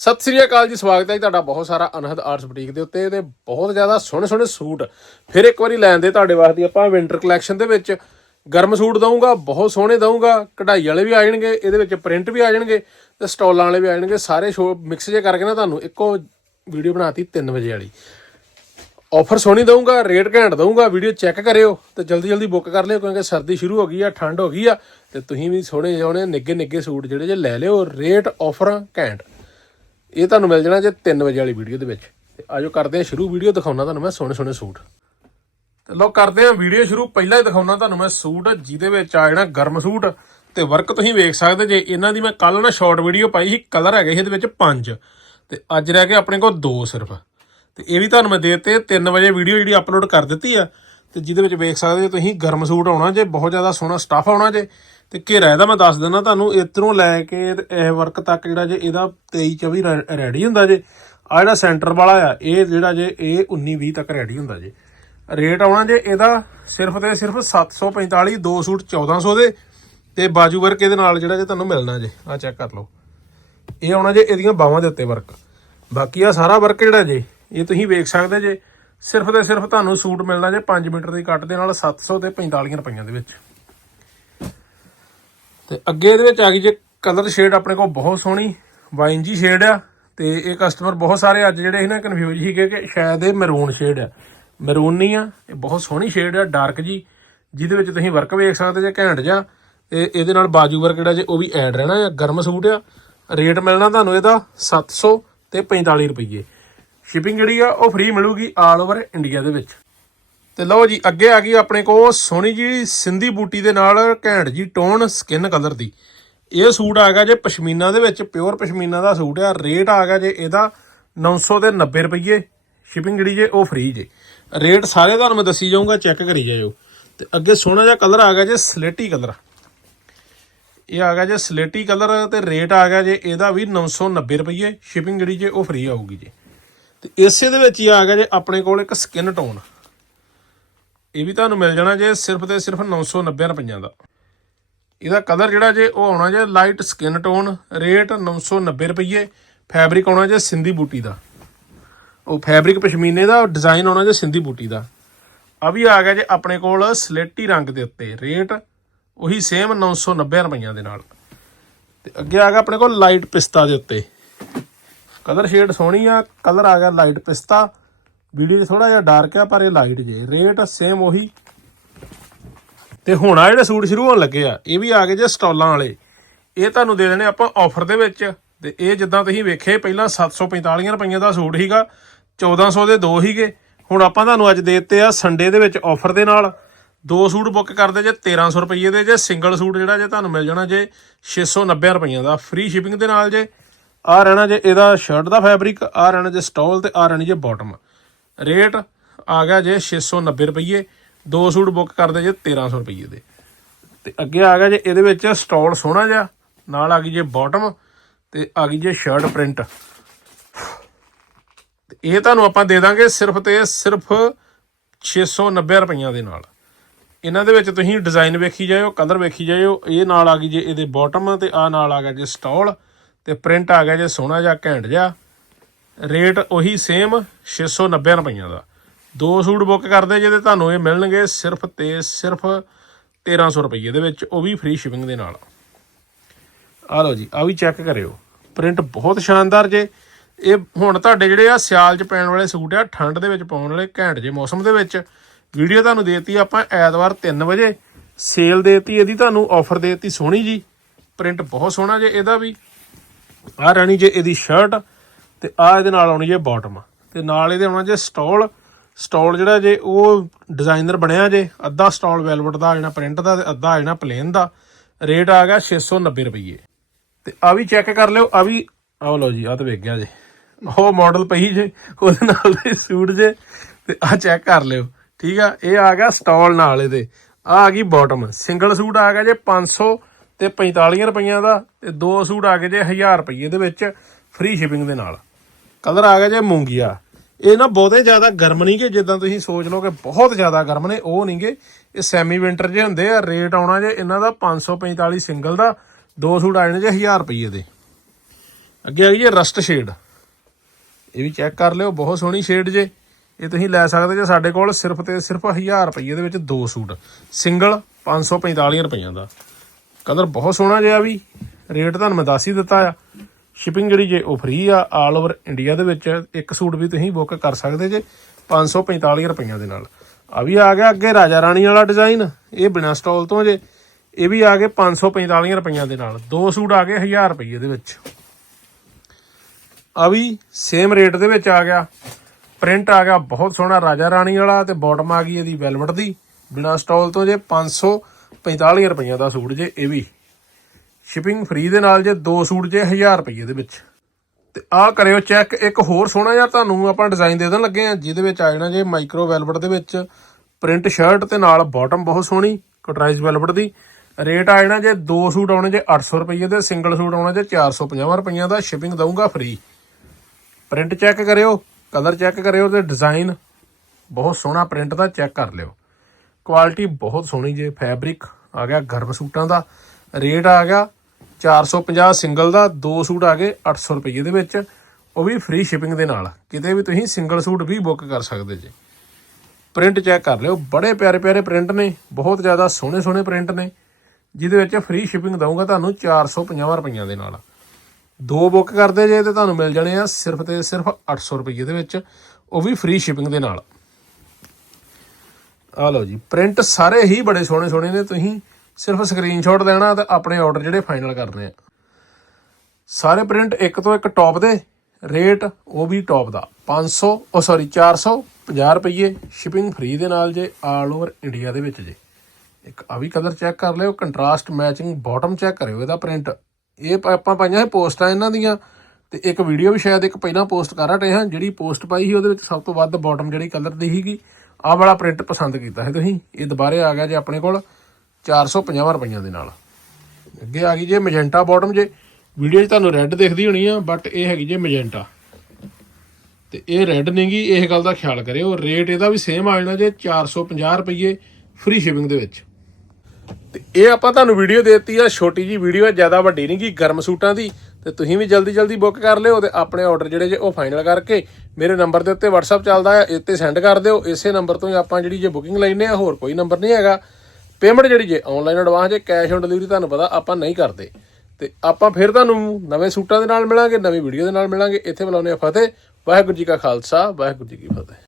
ਸਤਿ ਸ੍ਰੀ ਅਕਾਲ ਜੀ, ਸਵਾਗਤ ਹੈ ਜੀ ਤੁਹਾਡਾ ਬਹੁਤ ਸਾਰਾ ਅਨਹਦ ਆਰਟਸ ਬੁਟੀਕ ਦੇ ਉੱਤੇ ਤੇ ਬਹੁਤ ਜ਼ਿਆਦਾ ਸੋਹਣੇ ਸੋਹਣੇ ਸੂਟ। ਫਿਰ ਇੱਕ ਵਾਰੀ ਲੈਣ ਦੇ ਤੁਹਾਡੇ ਵਾਸਤੇ ਆਪਾਂ ਵਿੰਟਰ ਕਲੈਕਸ਼ਨ ਦੇ ਵਿੱਚ ਗਰਮ ਸੂਟ ਦਊਂਗਾ, ਬਹੁਤ ਸੋਹਣੇ ਦਊਂਗਾ, ਕਢਾਈ ਵਾਲੇ ਵੀ ਆ ਜਾਣਗੇ, ਇਹਦੇ ਵਿੱਚ ਪ੍ਰਿੰਟ ਵੀ ਆ ਜਾਣਗੇ ਤੇ ਸਟਾਲਾਂ ਵਾਲੇ ਵੀ ਆ ਜਾਣਗੇ, ਸਾਰੇ ਸ਼ੋ ਮਿਕਸ ਜੇ ਕਰਕੇ ਨਾ ਤੁਹਾਨੂੰ ਇੱਕੋ ਵੀਡੀਓ ਬਣਾਤੀ 3 ਵਜੇ ਵਾਲੀ। ਆਫਰ ਸੋਹਣੀ ਦਊਂਗਾ ਰੇਟ ਘੈਂਟ ਦਊਂਗਾ, ਵੀਡੀਓ ਚੈੱਕ ਕਰਿਓ ਤੇ ਜਲਦੀ ਜਲਦੀ ਬੁੱਕ ਕਰ ਲਿਓ ਕਿਉਂਕਿ ਸਰਦੀ ਸ਼ੁਰੂ ਹੋ ਗਈ ਆ, ਠੰਡ ਹੋ ਗਈ ਆ ਤੇ ਤੁਸੀਂ ਵੀ ਸੋਹਣੇ ਸੋਹਣੇ ਨਿੱਗੇ ਨਿੱਗੇ ਸੂਟ ਜਿਹੜੇ ਜੇ ਲੈ ਲਿਓ ਰੇਟ ਆਫਰਾਂ ਘੈਂਟ। ਇਹ ਤੁਹਾਨੂੰ ਮਿਲ ਜਾਣਾ ਜੇ 3 ਵਜੇ ਵਾਲੀ ਵੀਡੀਓ ਦੇ ਵਿੱਚ। ਤੇ ਆਜੋ ਕਰਦੇ ਹਾਂ ਸ਼ੁਰੂ, ਵੀਡੀਓ ਦਿਖਾਉਣਾ ਤੁਹਾਨੂੰ ਮੈਂ ਸੋਹਣੇ ਸੋਹਣੇ ਸੂਟ। ਤੇ ਲੋ ਕਰਦੇ ਹਾਂ ਵੀਡੀਓ ਸ਼ੁਰੂ। ਪਹਿਲਾਂ ਹੀ ਦਿਖਾਉਣਾ ਤੁਹਾਨੂੰ ਮੈਂ ਸੂਟ, ਜਿਹਦੇ ਵਿੱਚ ਆ ਜਾਣਾ ਗਰਮ ਸੂਟ। ਤੇ ਵਰਕ ਤੁਸੀਂ ਵੇਖ ਸਕਦੇ ਜੇ, ਇਹਨਾਂ ਦੀ ਮੈਂ ਕੱਲ ਨਾ ਸ਼ਾਰਟ ਵੀਡੀਓ ਪਾਈ ਸੀ ਕਲਰ ਹੈਗੇ ਸੀ ਇਹਦੇ ਵਿੱਚ ਪੰਜ। ਤੇ ਅੱਜ ਰਹਿ ਗਏ ਆਪਣੇ ਕੋਲ ਦੋ ਸਿਰਫ। ਤੇ ਇਹ ਵੀ ਤੁਹਾਨੂੰ ਮੈਂ ਦੇਤੇ 3 ਵਜੇ ਵੀਡੀਓ ਜਿਹੜੀ ਅਪਲੋਡ ਕਰ ਦਿੱਤੀ ਆ। ਤੇ ਜਿਹਦੇ ਵਿੱਚ ਵੇਖ ਸਕਦੇ ਜੇ ਤੁਸੀਂ ਗਰਮ ਸੂਟ ਆਉਣਾ ਜੇ, ਬਹੁਤ ਜ਼ਿਆਦਾ ਸੋਹਣਾ ਸਟੱਫ ਆਉਣਾ ਜੇ ਤੇ ਘੇਰਾ ਇਹਦਾ ਮੈਂ ਦੱਸ ਦਿੰਦਾ ਤੁਹਾਨੂੰ, ਇਧਰੋਂ ਲੈ ਕੇ ਇਹ ਵਰਕ ਤੱਕ ਜਿਹੜਾ ਜੇ ਇਹਦਾ 23 24 ਰੈਡੀ ਹੁੰਦਾ ਜੇ ਆ ਜਿਹੜਾ ਸੈਂਟਰ ਵਾਲਾ ਆ, ਇਹ ਜਿਹੜਾ ਜੇ ਇਹ 19 20 ਤੱਕ ਰੈਡੀ ਹੁੰਦਾ ਜੇ। ਰੇਟ ਆਉਣਾ ਜੇ ਇਹਦਾ ਸਿਰਫ ਤੇ ਸਿਰਫ 745 ਦੋ ਸੂਟ 1400 ਦੇ, ਤੇ ਬਾਜੂ ਵਰਕ ਇਹਦੇ ਨਾਲ ਜਿਹੜਾ ਜੇ ਤੁਹਾਨੂੰ ਮਿਲਣਾ ਜੇ ਆ ਚੈੱਕ ਕਰ ਲਓ। ਇਹ ਆਉਣਾ ਜੇ ਇਹਦੀਆਂ ਬਾਹਾਂ ਦੇ ਉੱਤੇ ਵਰਕ ਬਾਕੀ ਆ ਸਾਰਾ ਵਰਕ ਜਿਹੜਾ ਜੇ, ਇਹ ਤੁਸੀਂ ਵੇਖ ਸਕਦੇ ਜੇ, ਸਿਰਫ ਤੇ ਸਿਰਫ ਤੁਹਾਨੂੰ ਸੂਟ ਮਿਲਣਾ ਜੇ 5 ਮੀਟਰ ਦੀ ਕੱਟ ਦੇ ਨਾਲ 700 ਤੇ 45 ਰੁਪਈਆਂ ਦੇ ਵਿੱਚ। ਤੇ ਅੱਗੇ ਇਹਦੇ ਵਿੱਚ ਆ ਗਈ ਜੇ ਕਲਰ ਸ਼ੇਡ ਆਪਣੇ ਕੋਲ ਬਹੁਤ ਸੋਹਣੀ ਵਾਈਨ ਜੀ ਸ਼ੇਡ ਆ, ਤੇ ਇਹ ਕਸਟਮਰ ਬਹੁਤ ਸਾਰੇ ਅੱਜ ਜਿਹੜੇ ਸੀ ਨਾ ਕਨਫਿਊਜ਼ ਸੀਗੇ ਕਿ ਸ਼ਾਇਦ ਇਹ ਮੈਰੂਨ ਸ਼ੇਡ ਆ। ਮੈਰੂਨ ਨਹੀਂ ਆ, ਇਹ ਬਹੁਤ ਸੋਹਣੀ ਸ਼ੇਡ ਆ ਡਾਰਕ ਜੀ, ਜਿਹਦੇ ਵਿੱਚ ਤੁਸੀਂ ਵਰਕ ਵੇਖ ਸਕਦੇ ਜੇ ਘੈਂਟ ਜਾ ਤੇ ਇਹਦੇ ਨਾਲ ਬਾਜੂ ਵਰਕ ਜਿਹੜਾ ਜੇ ਉਹ ਵੀ ਐਡ ਰਹਿਣਾ ਆ, ਗਰਮ ਸੂਟ ਆ ਰੇਟ ਮਿਲਣਾ ਤੁਹਾਨੂੰ ਇਹਦਾ 700 ਤੇ 45 ਰੁਪਏ ਸ਼ਿਪਿੰਗ ਜਿਹੜੀ ਆ, ਉਹ ਫ੍ਰੀ ਮਿਲੂਗੀ ਆਲ ਓਵਰ ਇੰਡੀਆ ਦੇ ਵਿੱਚ। ਤੇ ਲਓ ਜੀ, ਅੱਗੇ ਆ ਗਈ ਆਪਣੇ ਕੋਲ ਸੋਹਣੀ ਜੀ ਸਿੰਧੀ ਬੂਟੀ ਦੇ ਨਾਲ ਘੈਂਟ ਜੀ ਟੋਨ ਸਕਿਨ ਕਲਰ ਦੀ। ਇਹ ਸੂਟ ਆ ਗਿਆ ਜੇ ਪਸ਼ਮੀਨਾ ਦੇ ਵਿੱਚ, ਪਿਓਰ ਪਸ਼ਮੀਨਾ ਦਾ ਸੂਟ ਆ। ਰੇਟ ਆ ਗਿਆ ਜੇ ਇਹਦਾ 900 ਤੇ 90 ਰੁਪਏ ਸ਼ਿਪਿੰਗ ਜਿਹੜੀ ਜੇ ਉਹ ਫ੍ਰੀ ਜੇ। ਰੇਟ ਸਾਰੇ ਤੁਹਾਨੂੰ ਮੈਂ ਦੱਸੀ ਜਾਊਂਗਾ, ਚੈੱਕ ਕਰੀ ਜਾਇਓ। ਤੇ ਅੱਗੇ ਸੋਹਣਾ ਜਿਹਾ ਕਲਰ ਆ ਗਿਆ ਜੇ ਸਲੇਟੀ ਕਲਰ। ਇਹ ਆ ਗਿਆ ਜੇ ਸਲੇਟੀ ਕਲਰ ਤੇ ਰੇਟ ਆ ਗਿਆ ਜੇ ਇਹਦਾ ਵੀ 990 ਰੁਪਏ ਸ਼ਿਪਿੰਗ ਜਿਹੜੀ ਜੇ ਉਹ ਫ੍ਰੀ ਆਊਗੀ ਜੀ। ਤੇ ਇਸੇ ਦੇ ਵਿੱਚ ਹੀ ਆ ਗਿਆ ਜੇ ਆਪਣੇ ਕੋਲ ਇੱਕ ਸਕਿਨ ਟੋਨ ਇਹ ਵੀ ਤੁਹਾਨੂੰ ਮਿਲ ਜਾਣਾ ਜੇ ਸਿਰਫ ਤੇ ਸਿਰਫ 990 ਰੁਪਈਆਂ ਦਾ। ਇਹਦਾ ਕਲਰ ਜਿਹੜਾ ਜੇ ਉਹ ਆਉਣਾ ਜੇ ਲਾਈਟ ਸਕਿਨ ਟੋਨ ਰੇਟ 990 ਰੁਪਏ ਫੈਬਰਿਕ ਆਉਣਾ ਜੇ ਸਿੰਧੀ ਬੂਟੀ ਦਾ। ਉਹ ਫੈਬਰਿਕ ਪਸ਼ਮੀਨੇ ਦਾ ਡਿਜ਼ਾਈਨ ਆਉਣਾ ਜੇ ਸਿੰਧੀ ਬੂਟੀ ਦਾ। ਆ ਵੀ ਆ ਗਿਆ ਜੇ ਆਪਣੇ ਕੋਲ ਸਲੇਟੀ ਰੰਗ ਦੇ ਉੱਤੇ। ਰੇਟ ਉਹੀ ਸੇਮ 990 ਰੁਪਈਆਂ ਦੇ ਨਾਲ। ਤੇ ਅੱਗੇ ਆ ਗਿਆ ਆਪਣੇ ਕੋਲ ਲਾਈਟ ਪਿਸਤਾ ਦੇ ਉੱਤੇ। ਕਲਰ ਸ਼ੇਡ ਸੋਹਣੀ ਆ, ਕਲਰ ਆ ਗਿਆ ਲਾਈਟ ਪਿਸਤਾ। ਵੀਡੀਓ 'ਚ ਥੋੜਾ ਜਿਹਾ ਡਾਰਕ ਆ, ਪਰ ਇਹ ਲਾਈਟ ਜੇ। ਰੇਟ ਸੇਮ ਉਹੀ। ਤੇ ਹੁਣ ਆ ਜਿਹੜੇ ਸੂਟ ਸ਼ੁਰੂ ਹੋਣ ਲੱਗੇ ਆ, ਇਹ ਵੀ ਆ ਗਏ ਜੇ ਸਟਾਲਾਂ ਵਾਲੇ। ਇਹ ਤੁਹਾਨੂੰ ਦੇ ਦੇਣੇ ਆਪਾਂ ਆਫਰ ਦੇ ਵਿੱਚ। ਤੇ ਇਹ ਜਿੱਦਾਂ ਤੁਸੀਂ ਵੇਖੇ, ਪਹਿਲਾਂ 745 ਰੁਪਈਆ ਦਾ ਸੂਟ ਸੀਗਾ 1400 ਦੇ ਦੋ ਸੀਗੇ। ਹੁਣ ਆਪਾਂ ਤੁਹਾਨੂੰ ਅੱਜ ਦੇ ਦਿੱਤੇ ਆ ਸੰਡੇ ਦੇ ਵਿੱਚ ਆਫਰ ਦੇ ਨਾਲ। ਦੋ ਸੂਟ ਬੁੱਕ ਕਰਦੇ ਜੇ 1300 ਰੁਪਏ ਦੇ ਜੇ। ਸਿੰਗਲ ਸੂਟ ਜਿਹੜਾ ਜੇ ਤੁਹਾਨੂੰ ਮਿਲ ਜਾਣਾ ਜੇ 690 ਰੁਪਈਆ ਦਾ। ਫ੍ਰੀ ਸ਼ਿਪਿੰਗ ਦੇ ਨਾਲ ਜੇ। ਆ ਰਹਿਣਾ ਜੇ ਇਹਦਾ ਸ਼ਰਟ ਦਾ ਫੈਬਰਿਕ ਆ ਰਹਿਣਾ ਜੇ ਸਟਾਲ ਤੇ ਆ ਰਹਿਣੀ ਜੇ ਬਾਟਮ ਰੇਟ ਆ ਗਿਆ ਜੇ 690 ਰੁਪਏ ਦੋ ਸੂਟ ਬੁੱਕ ਕਰਦੇ ਜੇ 1300 ਰੁਪਏ ਦੇ। ਤੇ ਅੱਗੇ ਆ ਗਿਆ ਜੇ ਇਹਦੇ ਵਿੱਚ ਸਟਾਲ ਸੋਹਣਾ ਜਿਹਾ, ਨਾਲ ਆ ਗਈ ਜੇ ਬਾਟਮ ਤੇ ਆ ਗਈ ਜੇ ਸ਼ਰਟ ਪ੍ਰਿੰਟ ਤੇ ਇਹ ਤੁਹਾਨੂੰ ਆਪਾਂ ਦੇ ਦਾਂਗੇ ਸਿਰਫ ਤੇ ਸਿਰਫ 690 ਰੁਪਈਆਂ ਦੇ ਨਾਲ। ਇਹਨਾਂ ਦੇ ਵਿੱਚ ਤੁਸੀਂ ਡਿਜ਼ਾਈਨ ਵੇਖੀ ਜਾਇਓ ਕਲਰ ਵੇਖੀ ਜਾਇਓ, ਇਹ ਨਾਲ ਆ ਗਈ ਜੇ ਇਹਦੇ ਬਾਟਮ ਤੇ ਆ ਨਾਲ ਆ ਗਿਆ ਜੇ ਸਟਾਲ, ਤੇ ਪ੍ਰਿੰਟ ਆ ਗਿਆ ਜੇ ਸੋਹਣਾ ਜਿਹਾ, ਘੈਂਟ ਜਿਹਾ। ਰੇਟ ਉਹੀ ਸੇਮ 690 ਰੁਪਈਆਂ ਦਾ। ਦੋ ਸੂਟ ਬੁੱਕ ਕਰਦੇ ਜਿਹਦੇ ਤੁਹਾਨੂੰ ਇਹ ਮਿਲਣਗੇ ਸਿਰਫ ਤੇ ਸਿਰਫ 1300 ਰੁਪਏ ਦੇ ਵਿੱਚ, ਉਹ ਵੀ ਫ੍ਰੀ ਸ਼ਿਪਿੰਗ ਦੇ ਨਾਲ। ਆ ਲਓ ਜੀ, ਆ ਵੀ ਚੈੱਕ ਕਰਿਓ। ਪ੍ਰਿੰਟ ਬਹੁਤ ਸ਼ਾਨਦਾਰ ਜੇ। ਇਹ ਹੁਣ ਤੁਹਾਡੇ ਜਿਹੜੇ ਆ ਸਿਆਲ 'ਚ ਪੈਣ ਵਾਲੇ ਸੂਟ ਆ, ਠੰਡ ਦੇ ਵਿੱਚ ਪਾਉਣ ਵਾਲੇ, ਘੈਂਟ ਜੇ ਮੌਸਮ ਦੇ ਵਿੱਚ। ਵੀਡੀਓ ਤੁਹਾਨੂੰ ਦੇਤੀ ਆਪਾਂ ਐਤਵਾਰ 3 ਵਜੇ। ਸੇਲ ਦੇਤੀ, ਇਹਦੀ ਤੁਹਾਨੂੰ ਆਫਰ ਦੇਤੀ ਸੋਹਣੀ ਜੀ। ਪ੍ਰਿੰਟ ਬਹੁਤ ਸੋਹਣਾ ਜੇ ਇਹਦਾ ਵੀ। ਆ ਰਹਿਣੀ ਜੇ ਇਹਦੀ ਸ਼ਰਟ ਤੇ ਆ ਇਹਦੇ ਨਾਲ ਆਉਣੀ ਜੇ ਬਾਟਮ ਤੇ ਨਾਲ ਇਹਦੇ ਆਉਣਾ ਜੇ ਸਟਾਲ ਸਟਾਲ ਜਿਹੜਾ ਜੇ ਉਹ ਡਿਜ਼ਾਈਨਰ ਬਣਿਆ ਜੇ, ਅੱਧਾ ਸਟਾਲ ਵੈਲਵਟ ਦਾ ਆ ਜਾਣਾ ਪ੍ਰਿੰਟ ਦਾ ਤੇ ਅੱਧਾ ਆ ਜਾਣਾ ਪਲੇਨ ਦਾ ਰੇਟ ਆ ਗਿਆ 690 ਰੁਪਏ ਤੇ ਆ ਵੀ ਚੈੱਕ ਕਰ ਲਿਓ, ਆ ਵੀ, ਆਹ ਲਓ ਜੀ ਆ ਤਾਂ ਵੇਖ ਗਿਆ ਜੇ। ਉਹ ਮਾਡਲ ਪਈ ਜੇ, ਉਹਦੇ ਨਾਲ ਦੇ ਸੂਟ ਜੇ, ਤੇ ਆ ਚੈੱਕ ਕਰ ਲਿਓ। ਠੀਕ ਆ, ਇਹ ਆ ਗਿਆ ਸਟਾਲ ਨਾਲ ਇਹਦੇ। ਆ ਆ ਗਈ ਬਾਟਮ ਸਿੰਗਲ ਸੂਟ ਆ ਗਿਆ ਜੇ 500 ਤੇ 45 ਰੁਪਈਆਂ ਦਾ, ਤੇ ਦੋ ਸੂਟ ਆ ਗਏ ਜੇ 1000 ਰੁਪਏ ਦੇ ਵਿੱਚ ਫ੍ਰੀ ਸ਼ਿਪਿੰਗ ਦੇ ਨਾਲ। ਕਲਰ ਆ ਗਿਆ ਜੇ ਮੂੰਗੀਆ। ਇਹ ਨਾ ਬਹੁਤੇ ਜ਼ਿਆਦਾ ਗਰਮ ਨਹੀਂ ਕਿ ਜਿੱਦਾਂ ਤੁਸੀਂ ਸੋਚ ਲਓ ਕਿ ਬਹੁਤ ਜ਼ਿਆਦਾ ਗਰਮ ਨੇ, ਉਹ ਨਹੀਂਗੇ ਇਹ ਸੈਮੀ ਵਿੰਟਰ ਜੇ ਹੁੰਦੇ ਆ ਰੇਟ ਆਉਣਾ ਜੇ ਇਹਨਾਂ ਦਾ 545 ਸਿੰਗਲ ਦਾ, ਦੋ ਸੂਟ ਆ ਜਾਣੇ ਜੇ 1000 ਰੁਪਏ ਦੇ। ਅੱਗੇ ਆ ਗਈ ਜੀ ਰਸਟ ਸ਼ੇਡ ਇਹ ਵੀ ਚੈੱਕ ਕਰ ਲਿਓ, ਬਹੁਤ ਸੋਹਣੀ ਸ਼ੇਡ ਜੇ। ਇਹ ਤੁਸੀਂ ਲੈ ਸਕਦੇ ਜੇ ਸਾਡੇ ਕੋਲ ਸਿਰਫ ਤੇ ਸਿਰਫ 1000 ਰੁਪਏ ਦੇ ਵਿੱਚ ਦੋ ਸੂਟ। ਸਿੰਗਲ 545 ਰੁਪਈਆਂ ਦਾ। ਕਲਰ ਬਹੁਤ ਸੋਹਣਾ ਜਿਹਾ ਵੀ। ਰੇਟ ਤੁਹਾਨੂੰ ਮੈਂ ਦੱਸ ਹੀ ਦਿੱਤਾ ਆ। ਸ਼ਿਪਿੰਗ ਜਿਹੜੀ ਜੇ ਉਹ ਫ੍ਰੀ ਆ ਆਲ ਓਵਰ ਇੰਡੀਆ ਦੇ ਵਿੱਚ ਇੱਕ ਸੂਟ ਵੀ ਤੁਸੀਂ ਬੁੱਕ ਕਰ ਸਕਦੇ ਜੇ 545 ਰੁਪਈਆਂ ਦੇ ਨਾਲ। ਆ ਵੀ ਆ ਗਿਆ ਅੱਗੇ ਰਾਜਾ ਰਾਣੀ ਵਾਲਾ ਡਿਜ਼ਾਈਨ ਇਹ ਬਿਨਾ ਸਟਾਲ ਤੋਂ ਜੇ, ਇਹ ਵੀ ਆ ਗਏ 545 ਰੁਪਈਆਂ ਦੇ ਨਾਲ। ਦੋ ਸੂਟ ਆ ਗਏ 1000 ਰੁਪਏ ਦੇ ਵਿੱਚ। ਆ ਵੀ ਸੇਮ ਰੇਟ ਦੇ ਵਿੱਚ ਆ ਗਿਆ। ਪ੍ਰਿੰਟ ਆ ਗਿਆ ਬਹੁਤ ਸੋਹਣਾ ਰਾਜਾ ਰਾਣੀ ਵਾਲਾ ਤੇ ਬਾਟਮ ਆ ਗਈ ਇਹਦੀ ਵੈਲਵਟ ਦੀ। ਬਿਨਾ ਸਟਾਲ ਤੋਂ ਜੇ 545 ਰੁਪਈਆ ਦਾ ਸੂਟ ਜੇ, ਇਹ ਵੀ। ਸ਼ਿਪਿੰਗ ਫ੍ਰੀ ਦੇ ਨਾਲ ਜੇ ਦੋ ਸੂਟ ਜੇ 1000 ਰੁਪਏ ਦੇ ਵਿੱਚ। ਤੇ ਆਹ ਕਰਿਓ ਚੈੱਕ ਇੱਕ ਹੋਰ ਸੋਹਣਾ ਜਿਹਾ ਤੁਹਾਨੂੰ ਆਪਾਂ ਡਿਜ਼ਾਈਨ ਦੇ ਦੇਣ ਲੱਗੇ ਆ ਜਿਹਦੇ ਵਿੱਚ ਆ ਜਾਣਾ ਜੇ ਮਾਈਕਰੋ ਵੈਲਵਟ ਦੇ ਵਿੱਚ। ਪ੍ਰਿੰਟ ਸ਼ਰਟ ਤੇ ਨਾਲ ਬਾਟਮ ਬਹੁਤ ਸੋਹਣੀ ਕਟਰਾਈਜ਼ ਵੈਲਵਟ ਦੀ। ਰੇਟ ਆ ਜਾਣਾ ਜੇ ਦੋ ਸੂਟ ਆਉਣੇ ਜੇ 800 ਰੁਪਏ ਦੇ ਸਿੰਗਲ ਸੂਟ ਆਉਣਾ ਜੇ 450 ਰੁਪਈਆਂ ਦਾ ਸ਼ਿਪਿੰਗ ਦਊਂਗਾ ਫ੍ਰੀ ਪ੍ਰਿੰਟ ਚੈੱਕ ਕਰਿਓ ਕਲਰ ਚੈੱਕ ਕਰਿਓ ਤੇ ਡਿਜ਼ਾਈਨ ਬਹੁਤ ਸੋਹਣਾ ਪ੍ਰਿੰਟ ਦਾ ਚੈੱਕ ਕਰ ਲਿਓ। ਕੁਆਲਿਟੀ ਬਹੁਤ ਸੋਹਣੀ ਜੇ ਫੈਬਰਿਕ ਆ ਗਿਆ ਗਰਮ ਸੂਟਾਂ ਦਾ। ਰੇਟ ਆ ਗਿਆ 450 ਸਿੰਗਲ ਦਾ ਦੋ ਸੂਟ ਆ ਗਏ 800 ਰੁਪਏ ਦੇ ਵਿੱਚ। ਉਹ ਵੀ ਫ੍ਰੀ ਸ਼ਿਪਿੰਗ ਦੇ ਨਾਲ। ਕਿਤੇ ਵੀ ਤੁਸੀਂ ਸਿੰਗਲ ਸੂਟ ਵੀ ਬੁੱਕ ਕਰ ਸਕਦੇ ਜੇ। ਪ੍ਰਿੰਟ ਚੈੱਕ ਕਰ ਲਿਓ। ਬੜੇ ਪਿਆਰੇ ਪਿਆਰੇ ਪ੍ਰਿੰਟ ਨੇ। ਬਹੁਤ ਜ਼ਿਆਦਾ ਸੋਹਣੇ ਸੋਹਣੇ ਪ੍ਰਿੰਟ ਨੇ। ਜਿਹਦੇ ਵਿੱਚ ਫ੍ਰੀ ਸ਼ਿਪਿੰਗ ਦਊਂਗਾ ਤੁਹਾਨੂੰ 450 ਰੁਪਈਆਂ ਦੇ ਨਾਲ। ਦੋ ਬੁੱਕ ਕਰਦੇ ਜੇ ਤੇ ਤੁਹਾਨੂੰ ਮਿਲ ਜਾਣੇ ਆ ਸਿਰਫ ਤੇ ਸਿਰਫ 800 ਰੁਪਏ ਦੇ ਵਿੱਚ। ਉਹ ਵੀ ਫ੍ਰੀ ਸ਼ਿਪਿੰਗ ਦੇ ਨਾਲ। ਆ ਲਓ ਜੀ। ਪ੍ਰਿੰਟ ਸਾਰੇ ਹੀ ਬੜੇ ਸੋਹਣੇ ਸੋਹਣੇ ਨੇ। ਤੁਸੀਂ ਸਿਰਫ ਸਕਰੀਨਸ਼ਾਟ ਲੈਣਾ ਤੇ ਆਪਣੇ ਆਰਡਰ ਜਿਹੜੇ ਫਾਈਨਲ ਕਰਨੇ ਆ। ਸਾਰੇ ਪ੍ਰਿੰਟ ਇੱਕ ਤੋਂ ਇੱਕ ਟੌਪ ਦੇ ਰੇਟ ਉਹ ਵੀ ਟੌਪ ਦਾ। 500 ਉਹ ਸੌਰੀ 450 ਰੁਪਏ ਸ਼ਿਪਿੰਗ ਫ੍ਰੀ ਦੇ ਨਾਲ ਜੇ ਆਲ ਓਵਰ ਇੰਡੀਆ ਦੇ ਵਿੱਚ ਜੇ। ਇੱਕ ਆ ਵੀ ਕਲਰ ਚੈੱਕ ਕਰ ਲਿਓ ਕੰਟਰਾਸਟ ਮੈਚਿੰਗ ਬਾਟਮ ਚੈੱਕ ਕਰਿਓ ਇਹਦਾ ਪ੍ਰਿੰਟ ਇਹ ਆਪਾਂ ਪਾਈਆਂ ਸੀ ਪੋਸਟਾਂ ਇਹਨਾਂ ਦੀਆਂ ਤੇ ਇੱਕ ਵੀਡੀਓ ਵੀ ਸ਼ਾਇਦ ਇੱਕ ਪਹਿਲਾਂ ਪੋਸਟ ਕਰ ਰਹੇ ਹਾਂ, ਜਿਹੜੀ ਪੋਸਟ ਪਾਈ ਸੀ ਉਹਦੇ ਵਿੱਚ ਸਭ ਤੋਂ ਵੱਧ ਬਾਟਮ ਜਿਹੜੀ ਕਲਰ ਦੀ ਸੀਗੀ। ਆਹ ਵਾਲਾ ਪ੍ਰਿੰਟ ਪਸੰਦ ਕੀਤਾ ਹੈ ਤੁਸੀਂ, ਇਹ ਦੁਬਾਰੇ ਆ ਗਿਆ ਜੇ ਆਪਣੇ ਕੋਲ। 450 ਰੁਪਈਆਂ ਦੇ ਨਾਲ। ਅੱਗੇ ਆ ਗਈ ਜੇ ਮੈਜੈਂਟਾ ਬਾਟਮ ਜੇ। ਵੀਡੀਓ 'ਚ ਤੁਹਾਨੂੰ ਰੈੱਡ ਦਿਖਦੀ ਹੋਣੀ ਆ ਬਟ ਇਹ ਹੈਗੀ ਜੇ ਮੈਜੈਂਟਾ। ਤੇ ਇਹ ਰੈੱਡ ਨਹੀਂਗੀ ਇਹ ਗੱਲ ਦਾ ਖਿਆਲ ਕਰਿਓ ਰੇਟ ਇਹਦਾ ਵੀ ਸੇਮ ਆ ਜਾਣਾ ਜੇ 450 ਰੁਪਏ ਫ੍ਰੀ ਸ਼ਿਪਿੰਗ ਦੇ ਵਿੱਚ। ਤੇ ਇਹ ਆਪਾਂ ਤੁਹਾਨੂੰ ਵੀਡੀਓ ਦੇਤੀ ਆ, ਛੋਟੀ ਜੀ ਵੀਡੀਓ ਹੈ ਜ਼ਿਆਦਾ ਵੱਡੀ ਨਹੀਂ ਗੀ, ਗਰਮ ਸੂਟਾਂ ਦੀ। ਤੇ ਤੁਸੀਂ ਵੀ ਜਲਦੀ ਜਲਦੀ ਬੁੱਕ ਕਰ ਲਿਓ ਤੇ ਆਪਣੇ ਆਰਡਰ ਜਿਹੜੇ ਜੇ ਉਹ ਫਾਈਨਲ ਕਰਕੇ ਮੇਰੇ ਨੰਬਰ ਦੇ ਉੱਤੇ WhatsApp ਚੱਲਦਾ ਆ 'ਤੇ ਸੈਂਡ ਕਰ ਦਿਓ। ਇਸੇ ਨੰਬਰ ਤੋਂ ਹੀ ਆਪਾਂ ਜਿਹੜੀ ਜੇ ਬੁਕਿੰਗ ਲੈਣੇ ਆ, ਹੋਰ ਕੋਈ ਨੰਬਰ ਨਹੀਂ ਹੈਗਾ। ਪੇਮੈਂਟ ਜਿਹੜੀ ਜੇ ਆਨਲਾਈਨ ਐਡਵਾਂਸ ਜੇ ਕੈਸ਼ ਔਨ ਡਿਲੀਵਰੀ ਤੁਹਾਨੂੰ ਪਤਾ ਆਪਾਂ ਨਹੀਂ ਕਰਦੇ। ਤੇ ਆਪਾਂ ਫਿਰ ਤੁਹਾਨੂੰ ਨਵੇਂ ਸੂਟਾਂ ਦੇ ਨਾਲ ਮਿਲਾਂਗੇ, ਨਵੀਂ ਵੀਡੀਓ ਦੇ ਨਾਲ ਮਿਲਾਂਗੇ। ਇੱਥੇ ਬੁਲਾਉਂਦੇ ਆ ਫਤਿਹ। ਵਾਹਿਗੁਰੂ ਜੀ ਕਾ ਖਾਲਸਾ, ਵਾਹਿਗੁਰੂ ਜੀ ਕੀ ਫਤਿਹ।